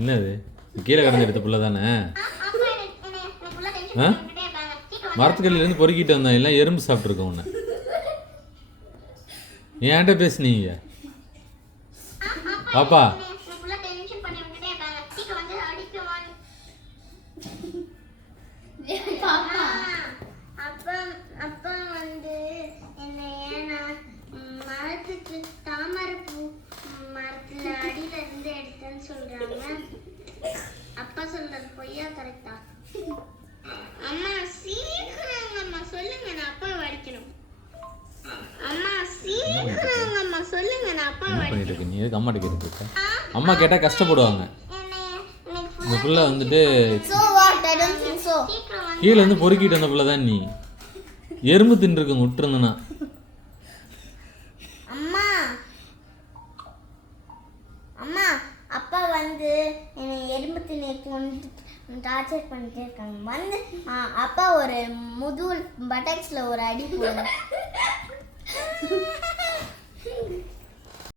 என்னது கீழே கடந்து எடுத்த புள்ள தானே? மரத்துக்கல்லிலேருந்து பொறுக்கிட்டு வந்தேன், எல்லாம் எறும்பு சாப்பிட்ருக்கோம் உன்னை. ஏன்ட்ட பேசுனீங்க பாப்பா? தாமரைப்பூ மரத்துல அடியில இருந்து எடுத்தேன்னு சொல்றாங்க. அப்பா சொல்றது பொய்யா கரெக்டா? அம்மா சீக்கிரம் அம்மா சொல்லுங்க, நான் அப்பா அடிக்கணும். அம்மா சீக்கிரம் அம்மா சொல்லுங்க, நான் அப்பா அடிக்கணும். நீ எதுக்கு அம்மாட்ட கேட்டுட்டு இருக்க? அம்மா கேட்டா கஷ்டப்படுவாங்க. இந்த புள்ள வந்துட்டு கீழே வந்து பொறுக்கிட்டு வந்த புள்ள தான் நீ. எறும்பு தின்றுருக்க விட்டுருந்தனா. அம்மா அம்மா அப்பா வந்து என்னை எறும்பு தின்னு டார்ச்சர் பண்ணிட்டே இருக்காங்க. வந்து அப்பா ஒரு முதுகு பட்டக்ஸ்ல ஒரு அடி போடுங்க.